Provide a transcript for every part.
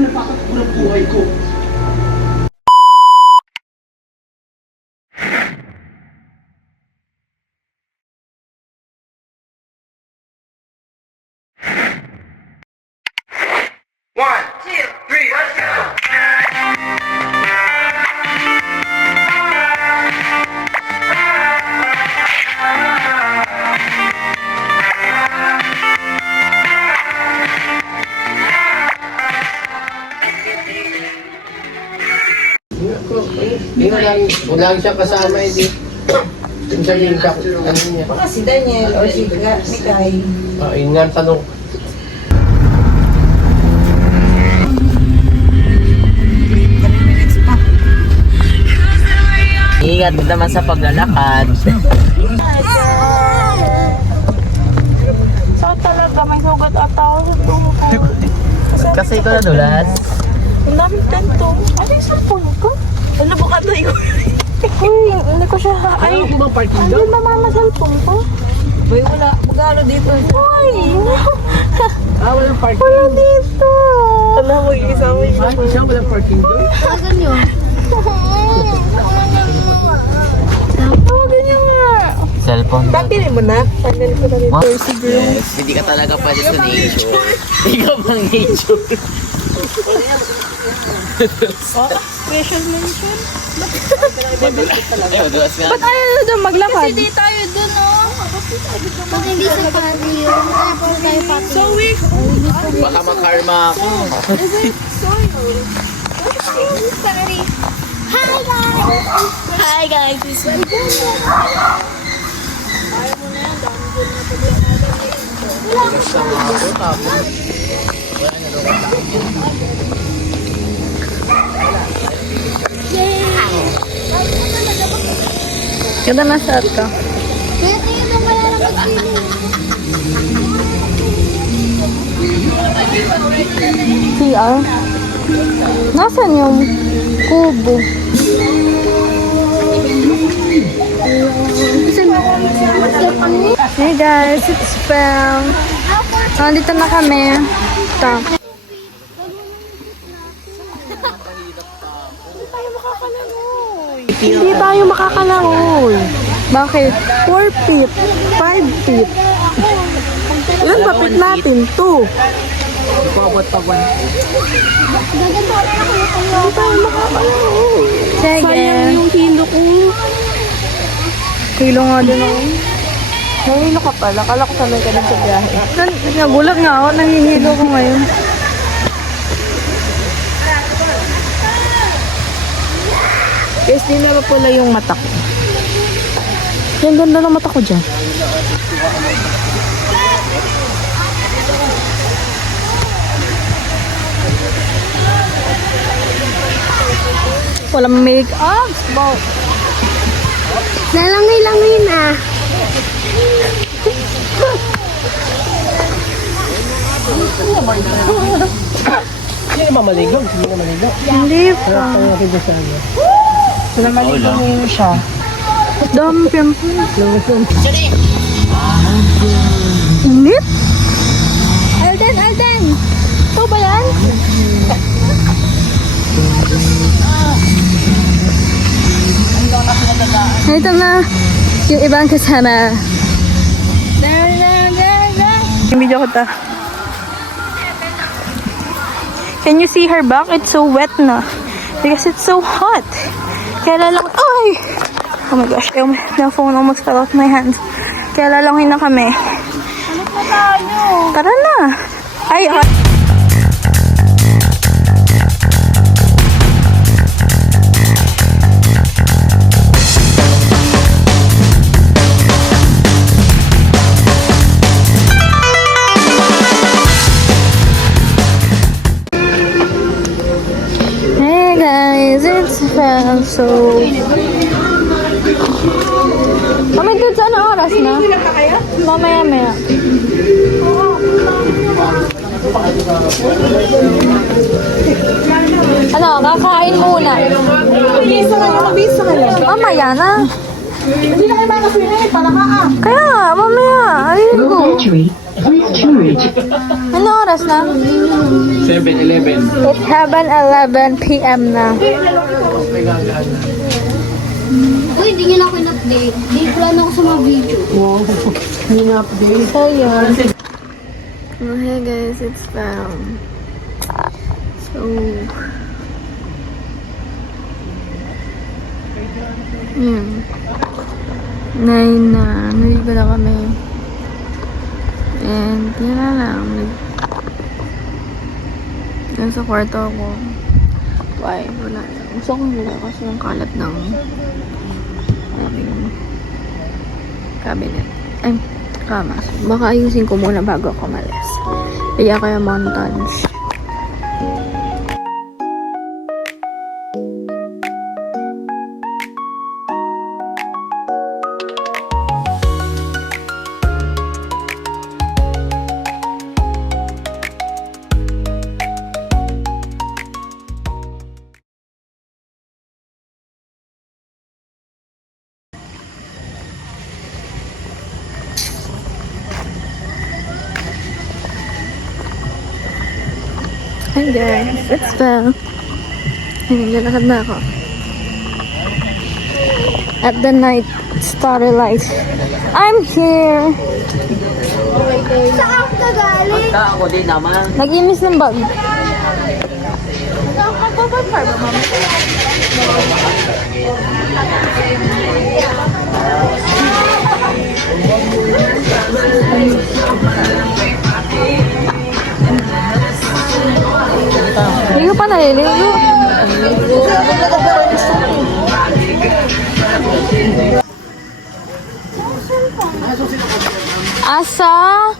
ang napapatakbo ng buhay ko. One, two, three, let's go! Wala siya kasama hindi. Yung sa linka, ano niya? Baka si Daniel o si Mikay. Yun nga ang tanong. Ingat naman sa paglalakad. So talaga, may sugat at ako sa tuhod. Kasi ito nadulas. Ang daming tento. Ano yung cellphone ko? Ano ba ka ko? Uy, hindi ko siya ay. Ano ba parking Ano ba mama cellphone ko? Boy, wala. Magkano dito? Uy! Walang parking. Wala dito! Alam ko, isa ko yung Siya walang parking doon. Tawagan nyo nga! Cellphone. Tatinin mo na. Tanggalin ko na rin. What? Jersey girl. Yes, hindi ka talaga pwede sa nature. Hindi ka bang nature? Special mention? Ayun, madulas nga. Ba't ayaw na doon maglakad? Kasi di tayo dun, oh. Pag hindi sa pati yun, tapos tayo pati. So weak! Baka makarma ako. Sorry. Hi, guys! Hi, guys! This one. Ganda na sa ka. Kaya tayo nung wala na mag-feeling. CR? Nasaan yung kubo? Hey guys, it's Pam. Nandito na kami. Hindi tayo makakalangoy. Bakit? 4 feet, 5 feet. Ilan papit natin? 2. Hindi tayo makakalangoy. Sayang yung kilo ko. Kilo nga din ako. Nahihilo ka pala. Kala ko sanay ka din sa biyahe. Nagulat nga ako. Nahihilo ko ngayon. Guys, di na ba pala yung mata ko? Yung ganda ng mata ko dyan. Walang make-up. Nalangoy-langoy na. Hindi naman maligo. Hindi naman maligo. Hindi pa. Ang nakita sa ano. Sila maligo ngayon siya. Dami pimple. Init? Alden, Alden! Ito ba yan? Ito na yung ibang kasama. Video ko ta. Can you see her back? It's so wet na. Because it's so hot. Kaya lalang... Ay! Oh my gosh. The phone almost fell off my hands. Kaya lalangin na kami. Tara na. Ay, ay. Hey guys, it's Fel. So, kami dun sa anong oras na? Mamaya-maya. Ano, kakain muna. Mabisa ka lang. Mamaya na. Hindi na kayo makaswing ngayon. Palaka ah. Kaya nga, mamaya. Ayun ko. Ano oras na? 7-11. It's 11 p.m. na. Uy, hindi nyo na ako in-update. Di plan ako sa mga video. Wow. Hindi na-update. So, yun. Oh, hey guys, it's Pam. So, yun. 9 na. Naligo na kami. And, yun na lang. Yan sa kwarto ako. Why? Wala lang. Gusto kong wala kasi yung kalat ng aming cabinet. Ay, kama. Baka ayusin ko muna bago ako malis. Kaya kaya montage. Hi guys, it's Belle. Naglalakad na ako. At the night starlight. I'm here! Saan ka galing? Ako din naman. Nag-imis ng bag. Hindi ko pa naliligo. Asa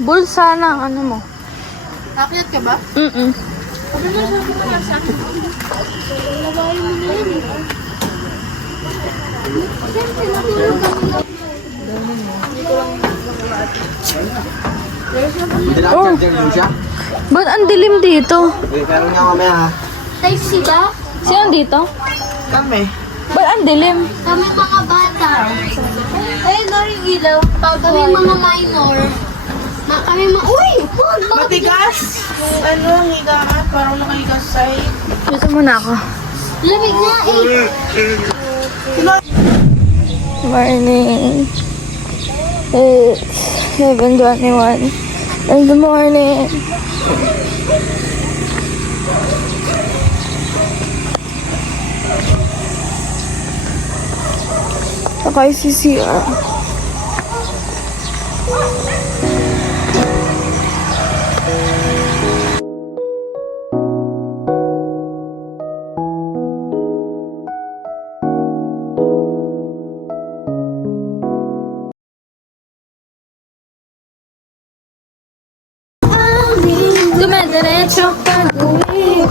bulsa ng ano mo? Akyat ka ba? Mm-mm. Oh. Ba't ang dilim dito? Pero nga mamaya ha. Type C ba? Sino dito? Kami. Ba't ang dilim? Kami mga bata. Ay, Nori ilaw. Kami mga minor. Kami mga... Uy! Wag! Matigas. Ano, higaan. Parang nakahigas sa'yo. Dito muna ako. Lamig na eh. Morning. It's 7:21 in the morning. Okay, CCR. Dumidiretso pag-uwi.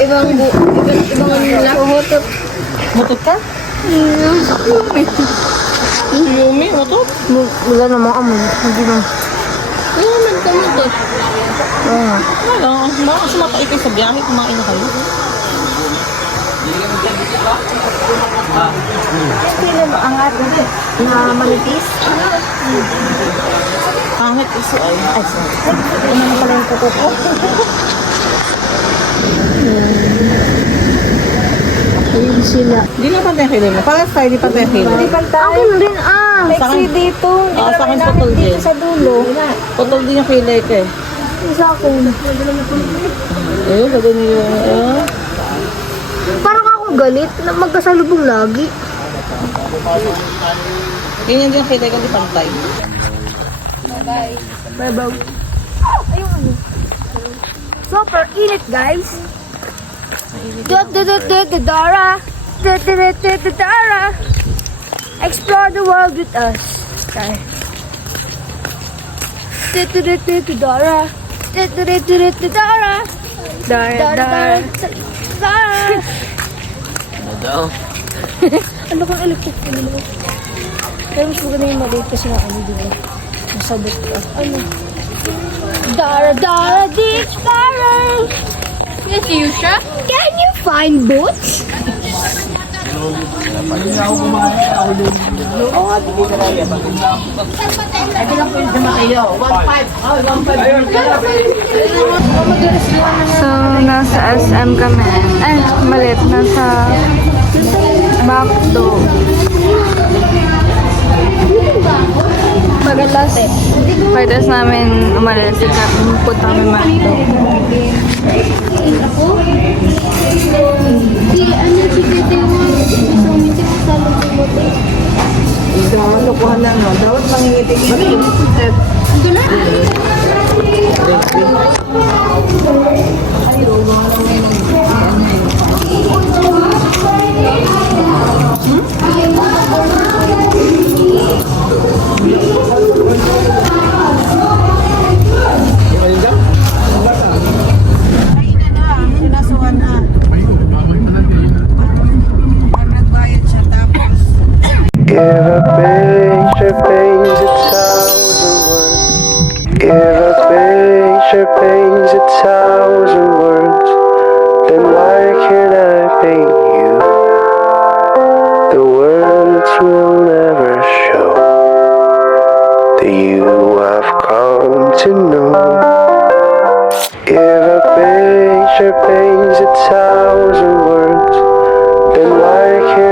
Ibang lahutot. Mutot ka? Yumi, mutot? Wala namang amoy. Hindi na. Ano naman ka mutot? Oo. Wala. Baka sumapait kayo sa biyahe. Kumain na kayo. Pila mo ang ating na manipis? Pangit iso ay. Ay, sorry. Ano na pala yung kuko ko? Ayun sila. Hindi na pantay kilo mo. Para sa'yo, di pantay kilo. Akin rin ah. Sa akin- Sexy dito. Hindi Oo, ka sa akin naman putol namin din. dito sa dulo. Putol din yung kilay ko eh. Yung sa akin. Lagay niyo yung... Parang ako galit na magkasalubong lagi. Ganyan din kita ko di pantay. Bye-bye. Ayun ano. Super init, guys. Dara. Dara. Explore the world with us. Okay. Dara. Dara. Dara. Ano daw? Ano kung electric ano? Kaya mas maganda yung maliit kasi nga ano, di ba? Masadot ka. Ano? Dara, Dara, ditch, Dara! Yes, Yusha? Can you find boots? So, nasa SM kami. Ay, malit. Nasa Macdo. Pagkatapos namin umalis, punta kami Macdo. Si, ano, si Tete mo, isang mitik sa loob mo. Ito naman, lukuhan lang, no? Dapat mangingitik-ngitik. If a picture paints 1,000 words, if a picture paints 1,000 words, then why can't I paint you? The words will never show the you I've come to know. If a picture paints 1,000 words, then why can't